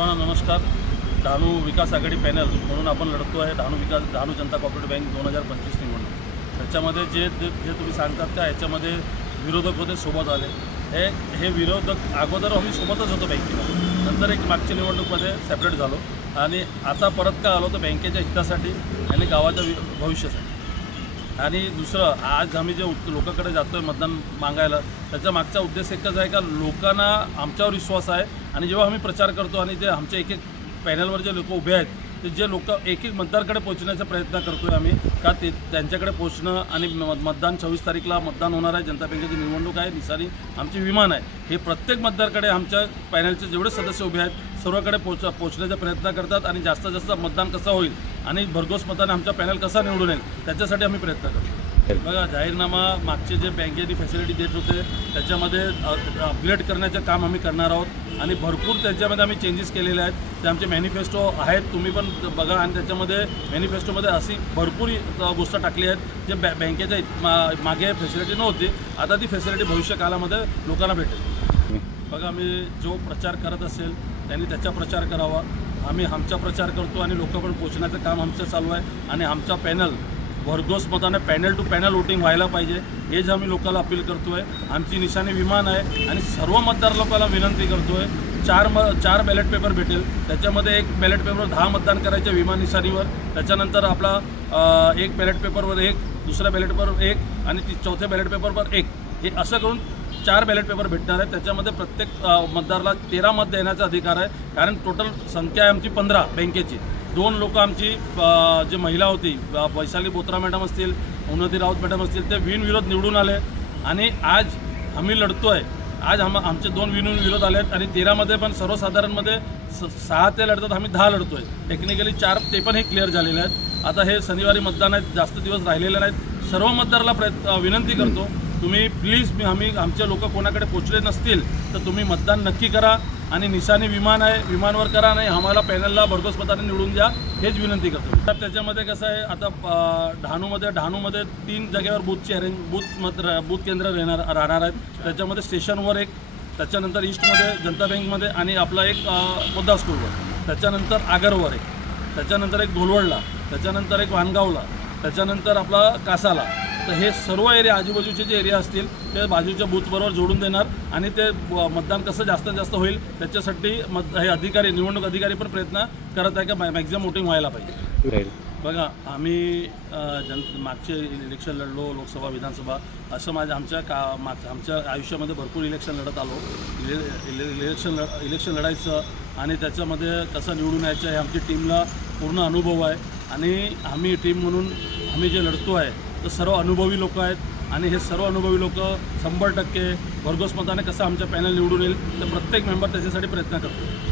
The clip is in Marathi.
सर्वांना नमस्कार। डहाणू विकास आघाडी पॅनल म्हणून आपण लढतो आहे डहाणू जनता कोऑपरेटिव्ह बँक 2025 निवडणूक। त्याच्यामध्ये जे तुम्ही सांगतात का याच्यामध्ये विरोधक होते, सोबत आले। हे विरोधक अगोदर आम्ही सोबतच होतो बँकेला, नंतर एक मागच्या निवडणूकमध्ये सेपरेट झालो आणि आता परत का आलो तर बँकेच्या हितासाठी आणि गावाच्या भविष्यासाठी। आणि दुसरं, आज आम्ही जे लोकांकडे जातो आहे मतदान मागायला, त्याचा मागचा उद्देश एकच आहे का लोकांना आमच्यावर विश्वास आहे आणि जेव्हा आम्ही प्रचार करतो आणि जे आमचे एक एक पॅनलवर जे लोक उभे आहेत ते जे लोक एक एक मतदाराकडे पोहोचण्याचा प्रयत्न करतो आहे आम्ही का ते त्यांच्याकडे पोहोचणं। आणि मतदान 24 तारीखला मतदान होणार आहे, जनता बँकेची निवडणूक आहे, निसारी आमची विमान आहे। हे प्रत्येक मतदाराकडे आमच्या पॅनलचे जेवढे सदस्य उभे आहेत सर्वांकडे पोहोचण्याचा प्रयत्न करतात आणि जास्तीत जास्त मतदान कसं होईल आणि भरघोस मताने आमचा पॅनल कसा निवडून येईल त्याच्यासाठी आम्ही प्रयत्न करतो। बघा, जाहीरनामा मागचे जे बँकेची फॅसिलिटी देत होते त्याच्यामध्ये अपग्रेड करण्याचं काम आम्ही करणार आहोत आणि भरपूर त्याच्यामध्ये आम्ही चेंजेस केलेले आहेत। ते आमचे मॅनिफेस्टो आहेत, तुम्ही पण बघा। आणि त्याच्यामध्ये मॅनिफेस्टोमध्ये अशी भरपूर गोष्ट टाकली आहेत जे बँकेच्या मागे फॅसिलिटी नव्हती, आता ती फॅसिलिटी भविष्य काळामध्ये लोकांना भेटेल। बघा, आम्ही जो प्रचार करत असेल त्यांनी त्याचा प्रचार करावा, आम्ही आमचा प्रचार करतो आणि लोक पण पोचण्याचं काम आमचं चालू आहे। आणि आमचा पॅनल भरघोस मताने पॅनल टू पॅनल वोटिंग व्हायला पाहिजे, हेच आम्ही लोकांना अपील करतो आहे। आमची निशाणी विमान आहे आणि सर्व मतदार लोकांना विनंती करतो आहे, चार बॅलेट पेपर भेटेल, त्याच्यामध्ये एक बॅलेट पेपरवर 10 मतदान करायचे विमान निशाणीवर, त्याच्यानंतर आपला एक बॅलेट पेपरवर एक, दुसऱ्या बॅलेट पेपरवर एक आणि चौथ्या बॅलेट पेपरवर एक, हे असं करून 4 बॅलेट पेपर भेटणार आहेत। त्याच्यामध्ये प्रत्येक मतदाराला 13 मत देण्याचा अधिकार आहे, कारण टोटल संख्या आहे आमची 15 बँकेची। 2 लोक आमची जे महिला होती, वैशाली बोत्रा मॅडम असतील, उन्नती राऊत मॅडम असतील, ते बिनविरोध निवडून आले आणि आज आम्ही लढतो आहे। आज आमचे 2 बिनविरोध आले आहेत आणि 13मध्ये पण सर्वसाधारणमध्ये 6 ते लढतात, आम्ही 10 लढतो आहे। टेक्निकली 4 ते पण हे क्लिअर झालेले आहेत। आता हे शनिवारी मतदान आहेत, जास्त दिवस राहिलेले नाहीत। सर्व मतदाराला विनंती करतो, तुम्ही प्लीज आमचे लोक कोणाकडे पोचले नसतील तर तुम्ही मतदान नक्की करा आणि निशाणी विमान आहे, विमानवर करा आणि आम्हाला पॅनलला भरघोस मताने निवडून द्या, हेच विनंती करतो। तर त्याच्यामध्ये कसं आहे, आता डहाणूमध्ये 3 जागेवर बूथ केंद्र राहणार आहेत। त्याच्यामध्ये स्टेशनवर एक, त्याच्यानंतर ईस्टमध्ये जनता बँकमध्ये आणि आपला एक मुद्दा स्कूलवर, त्याच्यानंतर आगरवर एक, त्याच्यानंतर एक धोलवडला, त्याच्यानंतर एक वानगावला, त्याच्यानंतर आपला कासाला। तर हे सर्व एरिया, आजूबाजूचे जे एरिया असतील ते बाजूच्या बूथबरोबर जोडून देणार आणि ते मतदान कसं जास्तीत जास्त होईल त्याच्यासाठी हे अधिकारी, निवडणूक अधिकारी पण प्रयत्न करत आहे का मॅक्झिमम वोटिंग व्हायला पाहिजे। बघा, आम्ही मागचे इलेक्शन लढलो, लोकसभा विधानसभा, असं आमच्या आयुष्यामध्ये भरपूर इलेक्शन लढत आलो। इलेक्शन लढायचं आणि त्याच्यामध्ये कसं निवडून यायचं हे आमची टीमला पूर्ण अनुभव आहे आणि आम्ही टीम म्हणून आम्ही जे लढतो आहे तर सर्व अनुभवी लोक आहेत आणि हे सर्व अनुभवी लोक 100% भरघोस मताने कसं आमच्या पॅनल निवडून येईल तर प्रत्येक मेंबर त्याच्यासाठी प्रयत्न करतो।